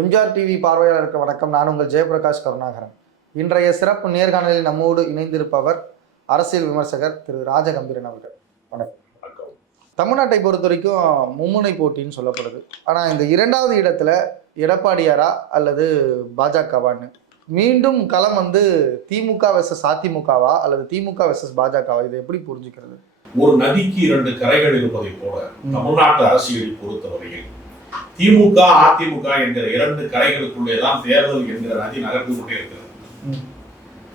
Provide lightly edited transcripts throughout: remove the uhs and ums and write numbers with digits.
MGR TV பார்வையாளருக்கு வணக்கம். நான் உங்கள் ஜெயபிரகாஷ் கருணாகரன். இன்றைய சிறப்பு நேர்காணலில் நம்மோடு இணைந்திருப்பவர் அரசியல் விமர்சகர் திரு ராஜகம்பீரன் அவர்கள். வணக்கம். தமிழ்நாட்டை பொறுத்த வரைக்கும் மும்முனை போட்டின்னு சொல்லப்படுது. ஆனால் இந்த இரண்டாவது இடத்துல எடப்பாடியாரா அல்லது பாஜகவான்னு மீண்டும் களம் திமுக வெர்சஸ் அதிமுகவா அல்லது திமுக வெர்சஸ் பாஜகவா, இதை எப்படி புரிஞ்சுக்கிறது? ஒரு நதிக்கு இரண்டு கரைகள் இருப்பதை போல தமிழ்நாட்டு அரசியலை பொறுத்தவரையில் திமுக அதிமுக என்கிற இரண்டு கரைகளுக்குள்ளேதான் தேர்தல் என்கிற நதி நகர்ந்து கொண்டே இருக்கிறது.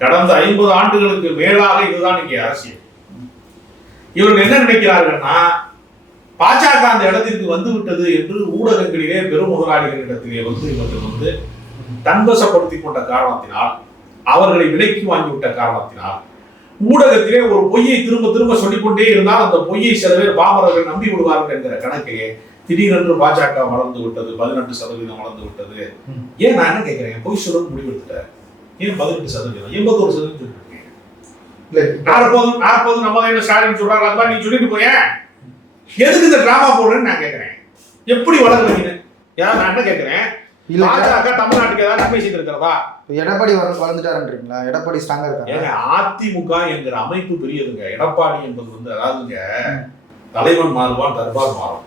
கடந்த 50 ஆண்டுகளுக்கு மேலாக இதுதான் இங்கே அரசியல். இவர்கள் என்ன நினைக்கிறார்கள்னா, பாஜக அந்த இடத்திற்கு வந்து விட்டது என்று ஊடகங்களிலே பெரும் முதலாளிகளிடத்திலே இவர்கள் தன்வசப்படுத்திக் கொண்ட காரணத்தினால், அவர்களை விலைக்கு வாங்கிவிட்ட காரணத்தினால், ஊடகத்திலே ஒரு பொய்யை திரும்ப திரும்ப சொல்லிக்கொண்டே இருந்தால் அந்த பொய்யை சில பேர் பாமரர்கள் நம்பி விடுவார்கள் என்கிற கணக்கையே திடீரென்று பாஜக வளர்ந்து விட்டது, 18% வளர்ந்து விட்டது. ஏன் நான் என்ன கேட்கிறேன், பொய் சொல்ல முடிவெடுத்துட்டேன். ஏன் 18%, 81% நம்ம என்ன ஸ்டாலின் சொல்றாங்க, அது மாதிரி நீ சொல்லிட்டு போய எதுக்கு இந்த டிராமா போடுறேன்னு நான் கேட்கிறேன். எப்படி வளர்றீங்க? ஏன் நான் என்ன கேட்கிறேன், பாஜக தமிழ்நாட்டுக்கு ஏதாவது நன்மை செய்திருக்கிறதா? எடப்பாடி வளர்ந்துட்டாருன்றீங்களா? எடப்பாடி ஸ்ட்ராங்கா இருக்காங்க. அதிமுக என்கிற அமைப்பு பெரியதுங்க. எடப்பாடி என்பது அதாவதுங்க, தலைவன் மாறுவான், தர்பார் மாறும்.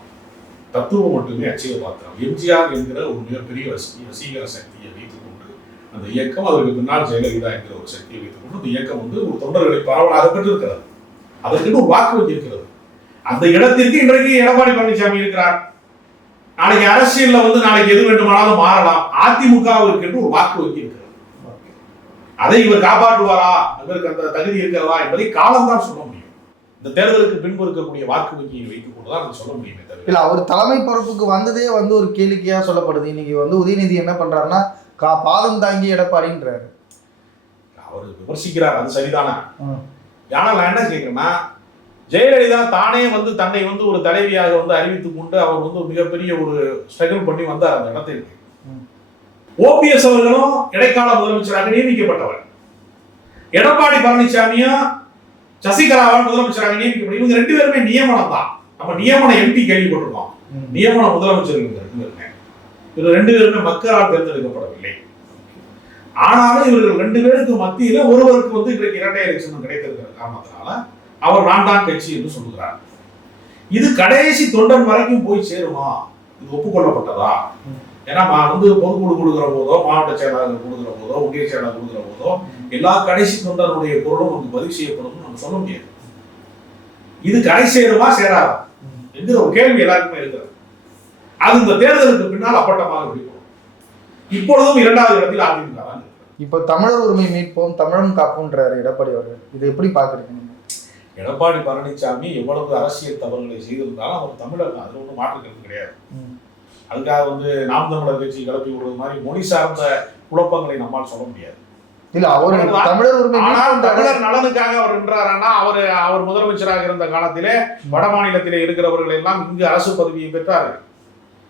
தத்துவம் மட்டுமே அச்சய பாத்திரம். எம்ஜிஆர் என்கிற ஒரு மிகப்பெரிய வசீகர சக்தியை வைத்துக் கொண்டு அந்த இயக்கம், அதற்கு பின்னால் ஜெயலலிதா என்கிற ஒரு சக்தியை வைத்துக் கொண்டு அந்த இயக்கம் ஒரு தொண்டர்களை பரவலாக பெற்றிருக்கிறது. அதற்கு ஒரு வாக்கு வங்கி இருக்கிறது. அந்த இடத்திற்கு இன்றைக்கு எடப்பாடி பழனிசாமி இருக்கிறார். நாளைக்கு அரசியல்ல நாளைக்கு எது வேண்டுமானாலும் மாறலாம். அதிமுகவிற்கு என்று ஒரு வாக்கு வங்கி இருக்கிறது. அதை இவர் காப்பாற்றுவாரா, இவருக்கு அந்த தகுதி இருக்கிறதா என்பதை காலம்தான் சொல்ல முடியும். இந்த தேர்தலுக்கு பின்பு இருக்கக்கூடிய வாக்கு வங்கியை வைத்துக் கொண்டுதான் அதை சொல்ல முடியுமே தவிர. இல்ல, அவர் தலைமை பொறுப்புக்கு வந்ததே ஒரு கேளிக்கையா சொல்லப்படுது. இன்னைக்கு உதயநிதி என்ன பண்றாருன்னா, பாதம் தாங்கி எடப்பாடின்றாரு. அவர் விமர்சிக்கிறார், அது சரிதானா? ஆனால் நான் என்ன கேட்கிறேன்னா, ஜெயலலிதா தானே தன்னை ஒரு தலைவியாக அறிவித்துக் கொண்டு அவர் மிகப்பெரிய ஒரு ஸ்ட்ரகிள் பண்ணி வந்தார் அந்த இடத்திற்கு. ஓபிஎஸ் அவர்களும் இடைக்கால முதலமைச்சராக நியமிக்கப்பட்டவர். எடப்பாடி பழனிசாமியும் சசிகலாவால் முதலமைச்சராக நியமிக்கப்பட்ட இவங்க 2 பேருமே நியமனம் தான். நம்ம நியமன எம்பி கேள்விப்பட்டிருக்கோம், நியமன முதலமைச்சர் இவங்க 2 பேருமே மக்களால் தேர்ந்தெடுக்கப்படவில்லை. ஆனாலும் இவர்கள் 2 பேருக்கு மத்தியில ஒருவருக்கு இன்றைக்கு இரட்டை எலெக்ஷன் கிடைத்திருக்கிற காரணத்தினால அவர் நான் தான் கட்சி என்று சொல்லுகிறார். இது கடைசி தொண்டன் வரைக்கும் போய் சேருமா? இது ஒப்புக்கொள்ளப்பட்டதா? ஏன்னா பொதுக்குழு கொடுக்கிற போதோ, மாவட்ட செயலாளர் கொடுக்கிற போதோ, ஒன்றிய செயலாளர் கொடுக்கிற போதோ எல்லா கடைசி தொண்டனுடைய பொருளும் பதிவு செய்யப்படும் நம்ம சொல்ல முடியாது. இது கடை சேருமா சேராதா என்கிற ஒரு கேள்வி எல்லாருக்குமே இருக்கிறது. அது இந்த தேர்தலுக்கு பின்னால் அப்பட்டமாக வெளிப்படும். இப்பொழுதும் 2வது இடத்தில் அதிமுக தான். இப்ப தமிழர் உரிமை மீட்போம், தமிழன் காப்போன்றாரு எடப்பாடி அவர்கள். இதை எப்படி பாக்குறீங்க? எடப்பாடி பழனிசாமி எவ்வளவு அரசியல் தவறுகளை செய்திருந்தாலும் அவர் தமிழர் தான், அதுல ஒன்றும் மாற்றுக்கிறது கிடையாது. அதுக்காக நாம் தமிழர் கட்சி கிளப்பி விடுறது மாதிரி மொழி சார்ந்த குழப்பங்களை நம்மால் சொல்ல முடியாது. இல்ல, அவர் தமிழர் உரிமை தமிழர் நலனுக்காக அவர் நின்றாரானா, அவர் முதலமைச்சராக இருந்த காலத்திலே வட மாநிலத்திலே இருக்கிறவர்கள் எல்லாம் இங்கு அரசு பதவியை பெற்றார்கள்.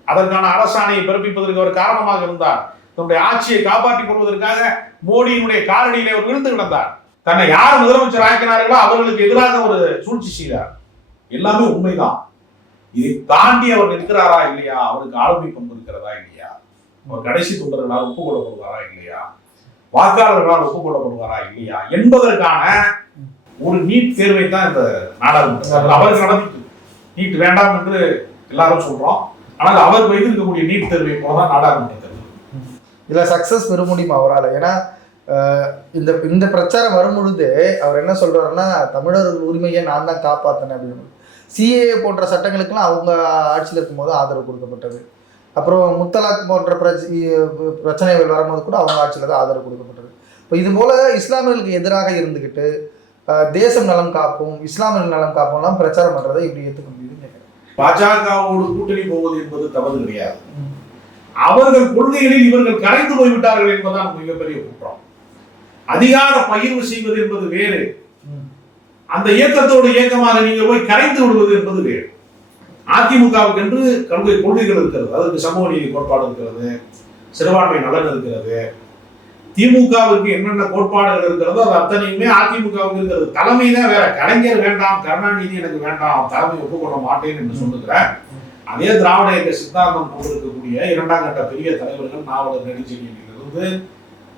அதற்கான அரசாணையை பிறப்பிப்பதற்கு அவர் காரணமாக இருந்தார். தன்னுடைய ஆட்சியை காப்பாற்றிக் கொள்வதற்காக மோடியினுடைய காலடியிலே அவர் விழுந்து கிடந்தார். தன்னை யார் முதலமைச்சர் ஆக்கினார்களோ அவர்களுக்கு எதிராக ஒரு சூழ்ச்சி செய்தார். எல்லாமே உண்மைதான். இதை தாண்டி அவர் நிற்கிறாரா இல்லையா, அவருக்கு ஆளுமை பண்பு இருக்கிறதா இல்லையா, அவர் கடைசி தொண்டர்களால் ஒப்புக்கொள்ளப்படுவாரா இல்லையா, வாக்காளர்களால் ஒப்புக்கொள்ளப்படுவாரா இல்லையா என்பதற்கான ஒரு நீட் தேர்வை தான் இந்த நாடாளுமன்றம் அவருக்கு நடத்தி. நீட் வேண்டாம் என்று எல்லாரும் சொல்றோம், ஆனால் அவர் வைத்திருக்கக்கூடிய நீட் தேர்வை போலதான் நாடாளுமன்ற தேர்வு. இதுல சக்சஸ் பெற முடியுமா அவரால்? ஏன்னா இந்த பிரச்சாரம் வரும்பொழுது அவர் என்ன சொல்றாருன்னா, தமிழர் உரிமையை நான் தான் காப்பாத்தினேன் அப்படின்னு. சிஏஏ போன்ற சட்டங்களுக்கெல்லாம் அவங்க ஆட்சியில் இருக்கும்போது ஆதரவு கொடுக்கப்பட்டது. அப்புறம் முத்தலாக் போன்ற பிரச்சனைகள் வரும்போது கூட அவங்க ஆட்சியில் தான் ஆதரவு கொடுக்கப்பட்டது. இப்போ இது போல இஸ்லாமியர்களுக்கு எதிராக இருந்துக்கிட்டு தேசம் நலம் காப்போம், இஸ்லாமியர்கள் நலம் காப்போம்லாம் பிரச்சாரம் பண்றதை இப்படி ஏற்றுக்க முடியுதுன்னு கேட்கிறேன். பாஜகவோடு கூட்டணி போவது என்பது தவறு கிடையாது. அவர்கள் கொள்கைகளில் இவர்கள் கரைந்து போய்விட்டார்கள் என்பதுதான் மிகப்பெரிய குற்றம். அதிகார பகிர்வு செய்வது என்பது வேறு, அந்த இயக்கத்தோடு இயக்கமாக நீங்க போய் கரைந்து விடுவது என்பது வேறு. அதிமுகவுக்கு என்று கொள்கைகள் இருக்கிறது, அதற்கு சமூக நீதி கோட்பாடு இருக்கிறது, சிறுபான்மை நலன் இருக்கிறது. திமுகவுக்கு என்னென்ன கோட்பாடுகள் இருக்கிறதோ அது அத்தனையுமே அதிமுகவுக்கு இருக்கிறது. தலைமை தான் வேற. கலைஞர் வேண்டாம், கருணாநிதி எனக்கு வேண்டாம், தலைமை ஒப்புக்கொள்ள மாட்டேன் என்று சொல்லுகிற அதே திராவிட இயக்க சித்தாந்தம் கொண்டிருக்கக்கூடிய இரண்டாம் கட்ட பெரிய தலைவர்கள் நாவலர் நெடுஞ்செழியனிலிருந்து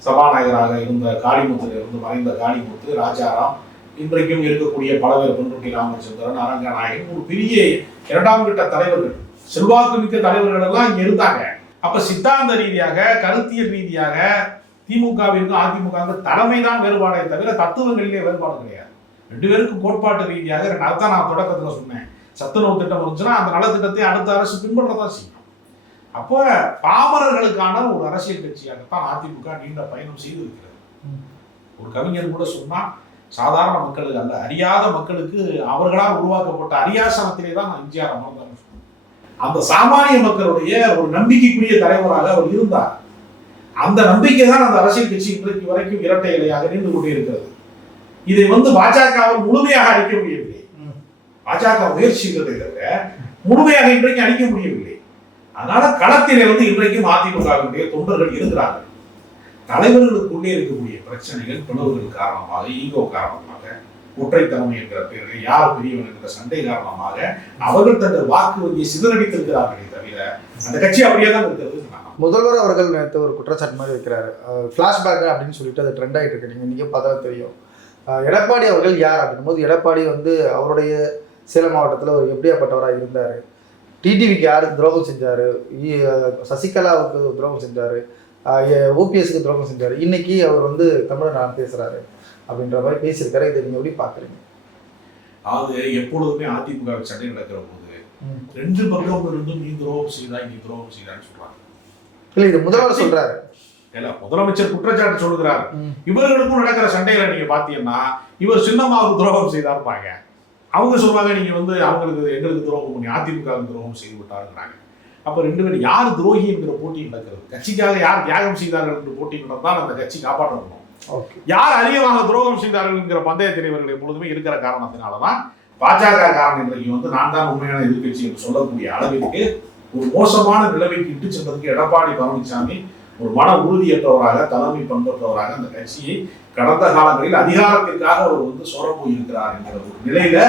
சபாநாயகராக இருந்த காளிமுத்திலிருந்து மறைந்த காளிமுத்து, ராஜாராம், இன்றைக்கும் இருக்கக்கூடிய பலவேறு பொன்ருட்டி ராமச்சந்திரன், அரங்கநாயகன், ஒரு பெரிய இரண்டாம் கட்ட தலைவர்கள், செல்வாக்கு மிக்க தலைவர்கள் எல்லாம் இங்க இருந்தாங்க. அப்ப சித்தாந்த ரீதியாக, கருத்தியல் ரீதியாக திமுகவிற்கும் அதிமுகவுக்கும் தலைமைதான் வேறுபாடை தவிர தத்துவங்களிலே வேறுபாடு கிடையாது. ரெண்டு பேருக்கும் கோட்பாட்டு ரீதியாக, அதான் நான் தொடக்கத்தில் சொன்னேன், சத்துணவு திட்டம் இருந்துச்சுன்னா அந்த நலத்திட்டத்தை அடுத்த அரசு பின்பற்றதான் செய்யும். அப்போ பாமரர்களுக்கான ஒரு அரசியல் கட்சியாகத்தான் அதிமுக நீண்ட பயணம் செய்திருக்கிறது. ஒரு கவிஞர் கூட சொன்னா, சாதாரண மக்களுக்கு, அந்த அறியாத மக்களுக்கு அவர்களால் உருவாக்கப்பட்ட அரியாசனத்திலே தான் எம்ஜிஆர் அமர்ந்தார். அந்த சாமானிய மக்களுடைய ஒரு நம்பிக்கைக்குரிய தலைவராக அவர் இருந்தார். அந்த நம்பிக்கை தான் அந்த அரசியல் கட்சி இன்றைக்கு வரைக்கும் இரட்டை இலையாக நின்று கொண்டே இருக்கிறது. இதை பாஜகவால் முழுமையாக அழிக்க முடியவில்லை. பாஜக முயற்சிக்கிறதை தவிர முழுமையாக இன்றைக்கு அழிக்க முடியவில்லை. அதனால களத்திலே இன்றைக்கும் அதிமுகவினுடைய தொண்டர்கள் இருக்கிறார்கள். தலைவர்களுக்குள்ளே இருக்கக்கூடிய பிரச்சனைகள், பிளவுகள் காரணமாக, ஈகோ காரணமாக, ஒற்றைத்தன்மை என்கிற பெயரில் யார் பெரியவன் என்கிற சண்டை காரணமாக அவர்கள் தங்கள் வாக்கு வங்கியை சிதறடித்திருக்கிறார்களே தவிர அந்த கட்சி அப்படியே தான் இருக்கிறது. முதல்வர் அவர்கள் நேற்று ஒரு குற்றச்சாட்டு மாதிரி வைக்கிறாரு, ஃபிளாஷ்பேக் அப்படின்னு சொல்லிட்டு அது ட்ரெண்ட் ஆகிட்டு இருக்கு. நீங்க பார்த்தா தெரியும். எடப்பாடி அவர்கள் யார் அப்படின்னும் போது, எடப்பாடி அவருடைய சேலம் மாவட்டத்தில் ஒரு எப்படியாப்பட்டவராக இருந்தார், டிடிவிக்கு யாருக்கு துரோகம் செஞ்சார், சசிகலாவுக்கு துரோகம் செஞ்சார், ஓபிஎஸ்க்கு துரோகம் செஞ்சார், இன்னைக்கு அவர் தமிழ் நான் பேசுறாரு அப்படின்ற மாதிரி பேசியிருக்காரு. இதை நீங்க எப்படி பாக்குறீங்க? அது எப்பொழுதுமே அதிமுக சண்டை நடக்கிற போது ரெண்டு பக்கம் இருந்தும் நீ துரோகம் செய்தாய், நீ துரோகம் செய்தான்னு சொல்றாங்க. இல்ல, இது முதல்வர் சொல்றாரு. இல்ல, முதலமைச்சர் குற்றச்சாட்டு சொல்லுகிறார். இவர்களுக்கும் நடக்கிற சண்டைகளை நீங்க பாத்தீங்கன்னா, இவர் சின்னமாவுக்கு துரோகம் செய்தாருப்பாங்க, அவங்க சொல்லுவாங்க நீங்க அவங்களுக்கு எங்களுக்கு துரோகம் பண்ணி அதிமுக துரோகம் செய்து விட்டாருங்கிறாங்க. அப்ப ரெண்டு பேரும் யார் துரோகி என்கிற போட்டி நடக்கிறது. கட்சிக்காக யார் தியாகம் செய்தார்கள் என்று போட்டி நடந்தால் அந்த கட்சி காப்பாற்றணும். யார் அதிகமாக துரோகம் செய்தார்கள் என்கிற பந்தயத்தில் இவர்கள் எப்பொழுதுமே இருக்கிற காரணத்தினாலதான் பாஜக காரணம் இன்றைக்கு நான் தான் உண்மையான எதிர்கட்சி என்று சொல்லக்கூடிய அளவிற்கு ஒரு மோசமான நிலைமைக்கு இட்டு சென்றதுக்கு எடப்பாடி பழனிசாமி ஒரு மன உறுதியற்றவராக, தலைமை பண்பற்றவராக அந்த கட்சியை கடந்த காலங்களில் அதிகாரத்திற்காக அவர் சோரம்பு இருக்கிறார் என்கிற ஒரு நிலையில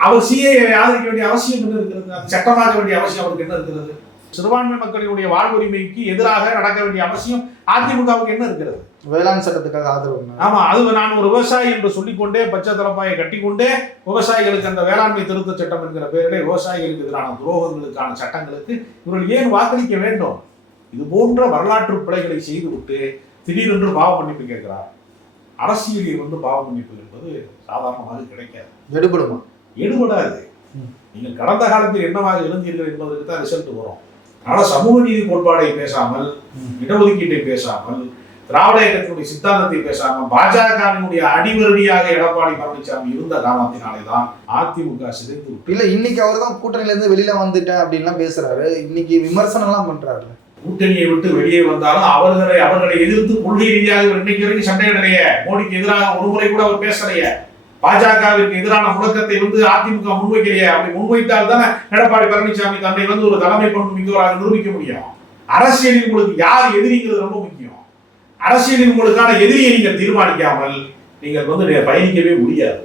அவர் சிஏஏ ஆதரிக்க வேண்டிய அவசியம் என்ன இருக்கிறது? அது சட்டமாக்க வேண்டிய அவசியம் அவருக்கு என்ன இருக்கிறது? சிறுபான்மை மக்களினுடைய வாழ்வுரிமைக்கு எதிராக நடக்க வேண்டிய அவசியம் அதிமுகவுக்கு என்ன இருக்கிறது? வேளாண் சட்டத்துக்காக ஆதரவு. ஆமா, அது நான் ஒரு விவசாயி என்று சொல்லிக்கொண்டே பச்சை தலைப்பாயை கட்டிக்கொண்டே விவசாயிகளுக்கு அந்த வேளாண்மை திருத்த சட்டம் என்கிற பெயரிலே விவசாயிகளுக்கு எதிரான துரோகங்களுக்கான சட்டங்களுக்கு இவர்கள் ஏன் வாக்களிக்க வேண்டும்? இது போன்ற வரலாற்று பிழைகளை செய்துவிட்டு திடீரென்று பாவ மன்னிப்பு கேட்கிறார். அரசியலில் பாவ மன்னிப்பு என்பது சாதாரணமாக கிடைக்காது. எடுபடுமா? எடுபடாது. நீங்கள் கடந்த காலத்தில் என்னவாக இருந்தீர்கள் என்பதற்கு தான் ரிசல்ட் வரும். அதனால சமூக நீதி கோட்பாடை பேசாமல், இடஒதுக்கீட்டை பேசாமல், திராவிட இயக்கத்தினுடைய சித்தாந்தத்தை பேசாமல், பாஜகவினுடைய அடிவருடியாக எடப்பாடி பழனிசாமி இருந்த காரணத்தினாலேதான் அதிமுக சிதைத்து. இல்ல, இன்னைக்கு அவர் தான் கூட்டணியில இருந்து வெளியில வந்துட்டேன் அப்படின்லாம் பேசுறாரு. இன்னைக்கு விமர்சனம் எல்லாம் பண்றாரு. கூட்டணியை விட்டு வெளியே வந்தாலும் அவர்களை எதிர்த்து கொள்கை ரீதியாக இன்னைக்கு வரைக்கும் சண்டையிடலையே. மோடிக்கு எதிராக ஒரு முறை கூட அவர் பேசலையே. பாஜகவிற்கு எதிரான முழக்கத்தை அதிமுக முன்வைக்கலையே. அப்படி முன்வைத்தால் தானே எடப்பாடி பழனிசாமி தன்னை ஒரு தலைமை பண்பு மிக்கவராக நிரூபிக்க முடியும். அரசியலில் உங்களுக்கு யார் எதிரிங்கிறது ரொம்ப முக்கியம். அரசியலில் உங்களுக்கான எதிரியை நீங்கள் தீர்மானிக்காமல் நீங்கள் பயணிக்கவே முடியாது.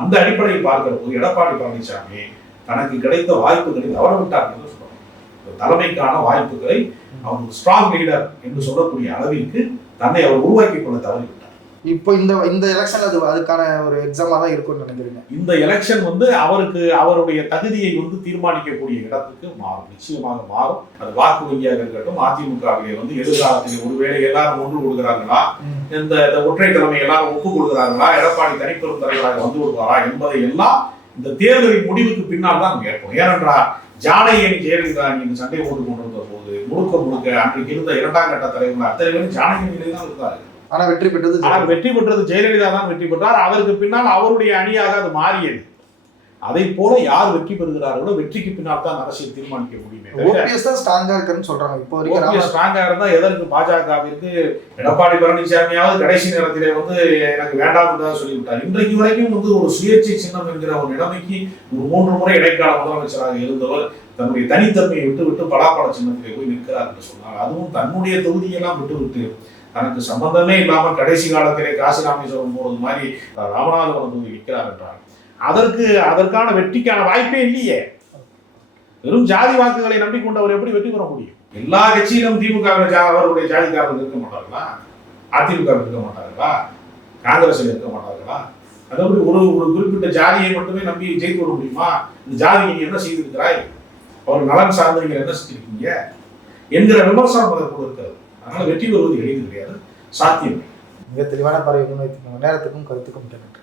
அந்த அடிப்படையில் பார்க்கிற போது எடப்பாடி பழனிசாமி தனக்கு கிடைத்த வாய்ப்புகளை தவற விட்டார் என்று சொல்லணும். தலைமைக்கான வாய்ப்புகளை அவர் ஸ்ட்ராங் லீடர் என்று சொல்லக்கூடிய அளவிற்கு தன்னை அவர் உருவாக்கி கொள்ள தவறிவிட்டார். இப்போ இந்த எலெக்ஷன் அதுக்கான ஒரு எக்ஸாமா தான் இருக்கும்னு நினைக்கிறீங்க? இந்த எலெக்ஷன் அவருக்கு அவருடைய தகுதியை தீர்மானிக்கக்கூடிய இடத்துக்கு மாறும், நிச்சயமாக மாறும். அது வாக்கு வங்கியாக இருக்கட்டும். அதிமுகவிலே எதிர்காலத்தில் ஒருவேளை எல்லாரும் ஒன்று கொடுக்கிறார்களா, இந்த ஒற்றை தலைமை எல்லாரும் ஒப்புக் கொடுக்கிறார்களா, எடப்பாடி தனிப்பெரும் தலைவராக வந்து விடுவாரா என்பதை எல்லாம் இந்த தேர்தலின் முடிவுக்கு பின்னால் தான் கேட்போம். ஏனென்றால் ஜானகி ஜெயலலிதா இந்த சண்டை போட்டு கொண்டிருந்த போது முழுக்க அன்றைக்கு இருந்த இரண்டாம் கட்ட தலைவர்கள் அத்தனை பேரும் ஜானகி நிலையில் தான் இருந்தார்கள். ஆனா வெற்றி பெற்றது ஜெயலலிதா தான் வெற்றி பெற்றார். அவருக்கு பின்னால் அவருடைய அணியாக அது மாறியது. அதை போல யார் வெற்றி பெறுகிறார்களோ வெற்றிக்கு பின்னால் தான் அரசியல் தீர்மானிக்க முடியுமே. ஓபிஎஸ் தான் ஸ்ட்ராங்கா இருக்குன்னு சொல்றாங்க. இப்போ வரைக்கும் ஸ்ட்ராங்கா இருந்தா எதற்கு பாஜகவிற்கு எடப்பாடி பழனிசாமியாவது கடைசி நேரத்திலே எனக்கு வேண்டாம் என்றால் சொல்லிவிட்டார். இன்றைக்கு வரைக்கும் ஒரு சுயேட்சை சின்னம் என்கிற ஒரு நிலைமைக்கு ஒரு 3 முறை இடைக்கால முதலமைச்சராக இருந்தவர் தன்னுடைய தனித்தன்மையை விட்டு பலாப்பழ சின்னத்திலே போய் நிற்கிறார் என்று சொன்னார். அதுவும் தன்னுடைய தொகுதியெல்லாம் விட்டு தனக்கு சம்பந்தமே இல்லாமல் கடைசி காலத்திலே காசி ராமேஸ்வரம் போறது மாதிரி ராமநாதபுரம் தொகுதி நிற்கிறார் என்றார். அதற்கான வெற்றிக்கான வாய்ப்பே இல்லையே. வெறும் ஜாதி வாக்குகளை நம்பிக்கொண்டு அவர் எப்படி வெற்றி பெற முடியும்? எல்லா கட்சியிலும் திமுக அவருடைய ஜாதிக்காரர்கள் இருக்க மாட்டார்களா? அதிமுக இருக்க மாட்டார்களா? காங்கிரஸ் இருக்க மாட்டார்களா? அதாவது ஒரு ஒரு குறிப்பிட்ட ஜாதியை மட்டுமே நம்பி ஜெயித்து விட முடியுமா? இந்த ஜாதி நீங்க என்ன செய்திருக்கிறாய், அவர் நலன் சார்ந்து நீங்க என்ன செஞ்சிருக்கீங்க என்கிற விமர்சனம் அதற்குள் இருக்கிறது. அதனால வெற்றி பெறுவது எளிது கிடையாது, சாத்தியம். மிக தெளிவான பார்வை முன்வைத்துக்கோங்க. நேரத்துக்கும் கருத்துக்கும் நன்றி.